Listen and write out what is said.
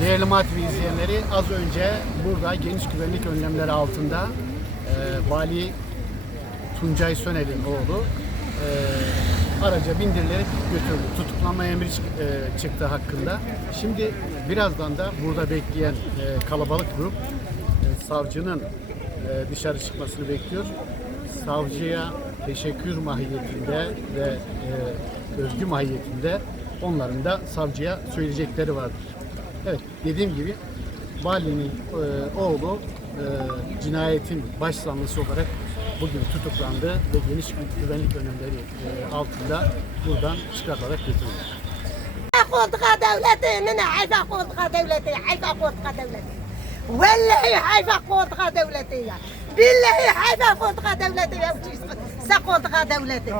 Değerli MATV izleyenleri, az önce burada geniş güvenlik önlemleri altında Vali Tuncay Sönel'in oğlu araca bindirilerek götürüldü. Tutuklanma emri çıktı hakkında. Şimdi birazdan da burada bekleyen kalabalık grup savcının dışarı çıkmasını bekliyor. Savcıya teşekkür mahiyetinde ve övgü mahiyetinde onların da savcıya söyleyecekleri vardır. Evet, dediğim gibi valinin oğlu cinayetin baş zanlısı olarak bugün tutuklandı ve geniş güvenlik önlemleri altında buradan çıkarılarak götürüldü. قولتها دولتي انا عايزه قولتها دولتي عايزه قولتها دولتي والله عايزه قولتها دولتي بالله عايزه قولتها دولتي يا وجي سقولتها دولتي